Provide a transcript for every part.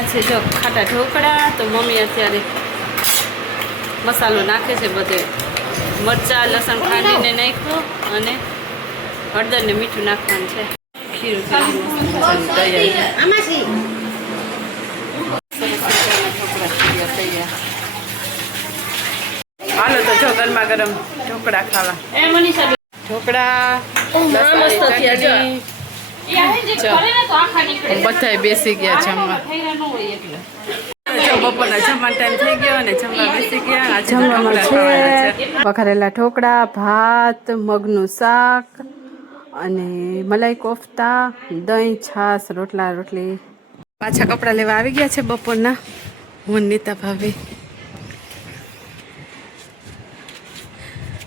આ છે જો ખાટા ઢોકળા. તો મમ્મી અત્યારે મસાલો નાખે છે બધે. મરચાં લસણ ખાંડીને નાખ્યો અને હળદર ને મીઠું નાખવાનું છે. ખીરું તૈયાર. હાલો તો જો ગરમા ગરમ ઢોકળા ખાવા. ઢોકળા બધા બેસી ગયા જમવા. જો બપોરના જમવાનો ટાઈમ થઈ ગયો અને જમવા બેસી ગયા. જમવામાં છે વઘારેલા ઢોકળા, ભાત, મગનું શાક અને મલાઈ કોફતા, દહીં, છાશ, રોટલા રોટલી. પાછા કપડાં લેવા આવી ગયા છે બપોરના. હું નીતા ભાભી.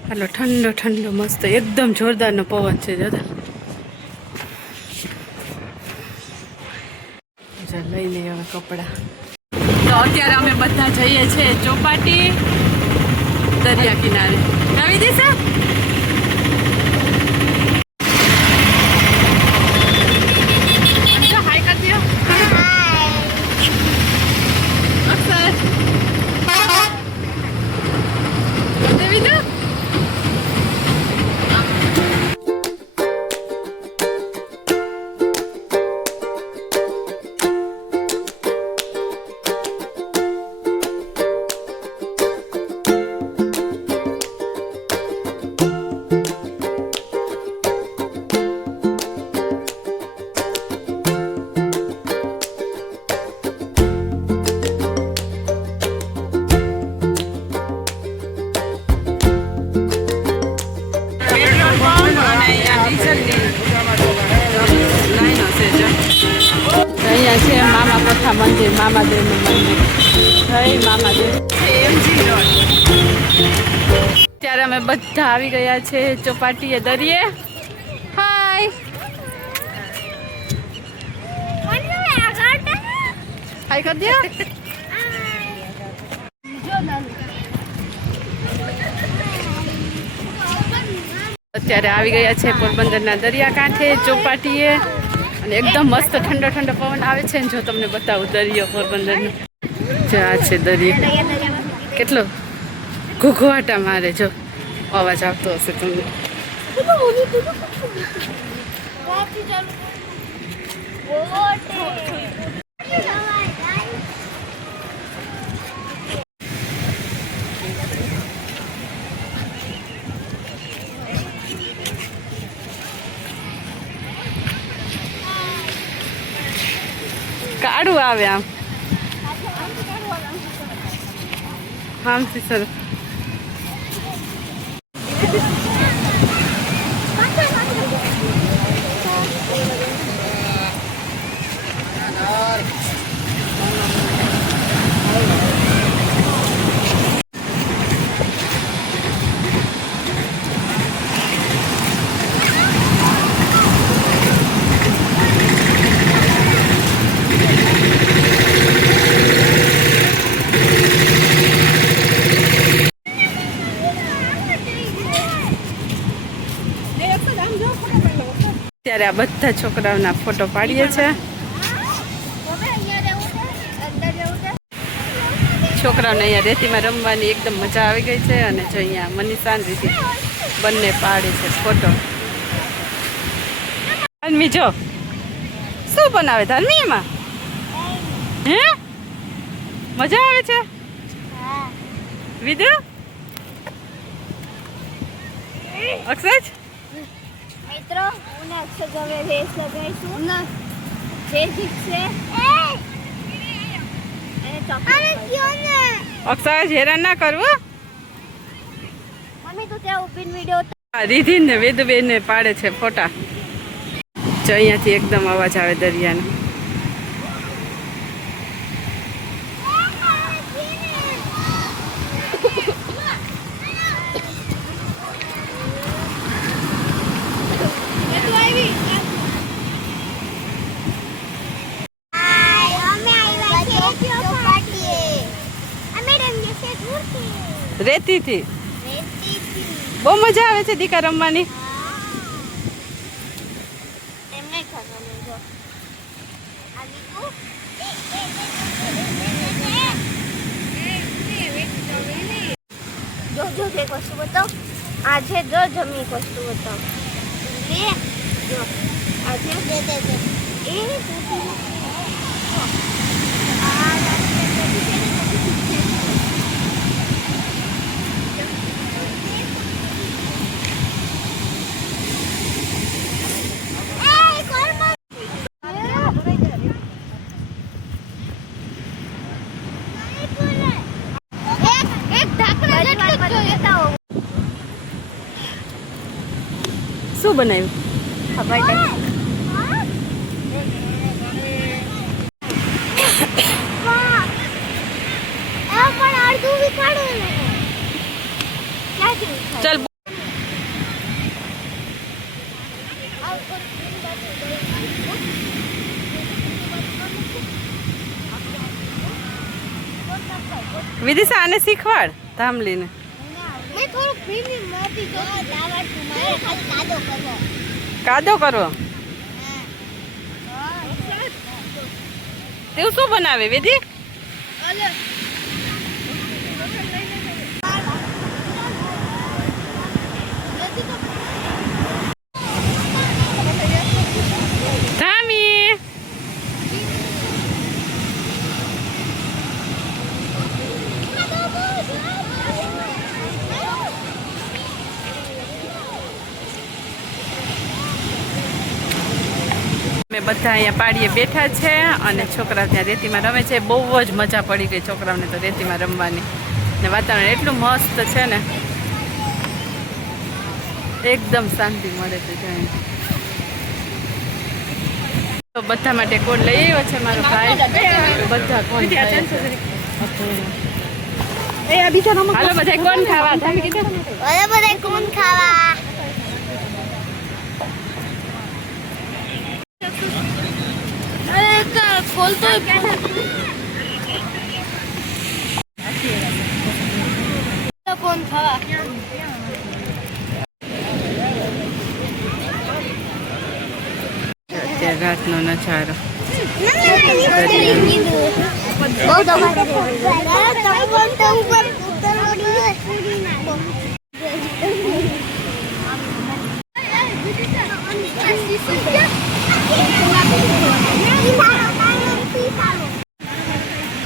હાલો ઠંડો ઠંડો મસ્ત એકદમ જોરદારનો પવન છે. જોતા લઈ લઈએ હવે કપડાં. તો અત્યારે અમે બધા જઈએ છીએ ચોપાટી દરિયા કિનારે. આવી દેશે અહીંયા છે મામા કથા મંદિર, મામાદેવનું મંદિર. જય મામાદેવ. MG road. ત્યારે અમે બધા આવી ગયા છે ચોપાટીએ દરિયે. હાય હાય કરી દે. અત્યારે આવી ગયા છે પોરબંદરના દરિયાકાંઠે ચોપાટીએ અને એકદમ મસ્ત ઠંડો ઠંડો પવન આવે છે. ને જો તમને બતાવું દરિયો પોરબંદરનો. જો આ છે દરિયો. કેટલો ઘૂઘવાટા મારે. જો અવાજ આવતો હશે તમને. કાળું આવે આમ આમથી સર. ત્યારે આ બધા છોકરાઓના ફોટો પાડીએ છે. છોકરાઓને અહીંયા રેતીમાં રમવાની એકદમ મજા આવી ગઈ છે. અને જો અહીંયા મનીષા ને રીતિ બંને પાડે છે ફોટો. ધર્મી જો શું બનાવે ધર્મી એમાં? હે મજા આવે છે વિદુ? અક્ષજ મિત્રો હું અક્ષર હવે રેસ લગાઈશું ને જે જીતશે એને ચોકલેટ. અક્ષજ હેરાન ના કરવું. મમ્મી તું ત્યાં ઊભીને વિડિયો રીધિ ને વેદુબેન ને પાડે છે ફોટા. જો અહીંયાથી એકદમ અવાજ આવે દરિયાનો. રેતીથી બહુ મજા આવે છે દીકા રમવાની. એમને ખબર વસ્તુ બતાવ. આજે જો જમી વસ્તુ બતાવ. બે જો આજે એ શું બનાવ્યું? ખબર નહીં. પણ અડધું વિખાડો ને. ચાલ વિદિશા આને શીખવાડ ધામલીને. મેં થોડું ભીની માટી જો દાવડતું મારે ખાલી કાદો કરવો. કાદો કરવો. તેવું શું બનાવે વિધિ? ધામી અમે બધા અહીંયા પાડીએ બેઠા છે અને છોકરા ત્યાં રેતીમાં રમે છે. બહુ જ મજા પડી ગઈ છોકરાઓને તો રેતીમાં રમવાની. ને વાતાવરણ એટલું મસ્ત છે ને, એકદમ શાંતિ મળે છે. તો બધા માટે કોણ લઈ આવ્યો છે મારો ભાઈ? બધા કોણ ખાય છે? હાલો બધા કોણ ખાવા? તમે કીધું બરાબર કોણ ખાવા? ખોલતો કોણ ખાવા? અત્યારે રાતનો નજારો.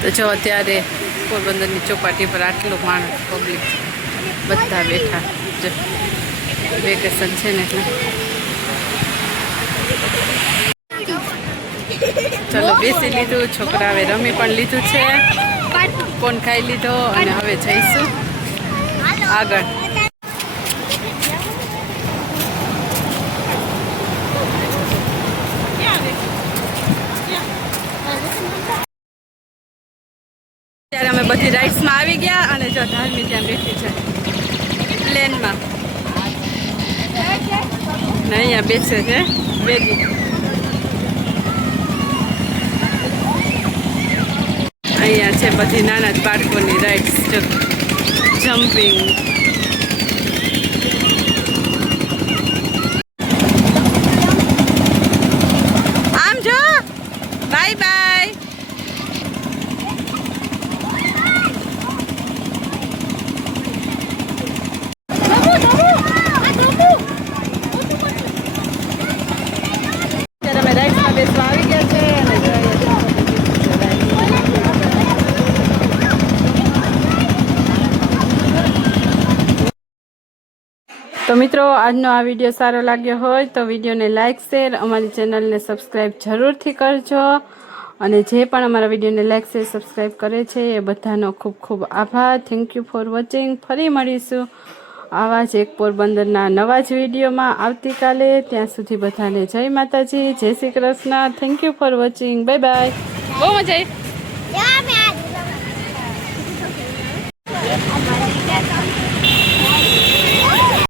તો જો અત્યારે પોરબંદરની ચોપાટી પર આટલું માણસ પબ્લિક બધા બેઠા. જો વેકેશન છે ને એટલે ચલો બેસી લીધું. છોકરાએ રમી પણ લીધું છે, કોણ ખાઈ લીધો અને હવે જઈશું આગળ. ત્યારે અમે બધી રાઇડ્સમાં આવી ગયા અને જો ધાર્મી ત્યાં બેઠી છે પ્લેનમાં ને અહીંયા બેસે છે વેદી. અહીંયા છે બધી નાના જ બાળકોની રાઇડ્સ, જમ્પિંગ. આમ જો બાય બાય. અમે રાઇડ્સમાં બેસવા આવી ગયા છે અને તો મિત્રો આજનો આ વિડીયો સારો લાગ્યો હોય તો વિડીયોને લાઇક શેર, અમારી ચેનલને સબસ્ક્રાઈબ જરૂરથી કરજો. અને જે પણ અમારા વિડીયોને લાઇક શેર સબસ્ક્રાઈબ કરે છે એ બધાનો ખૂબ ખૂબ આભાર. Thank you for watching. ફરી મળીશું આવા જ એક પોરબંદરના નવા જ વિડીયોમાં આવતીકાલે. ત્યાં સુધી બધાને જય માતાજી, જય Shri Krishna. Thank you for watching. Bye bye. બહુ મજા આવી.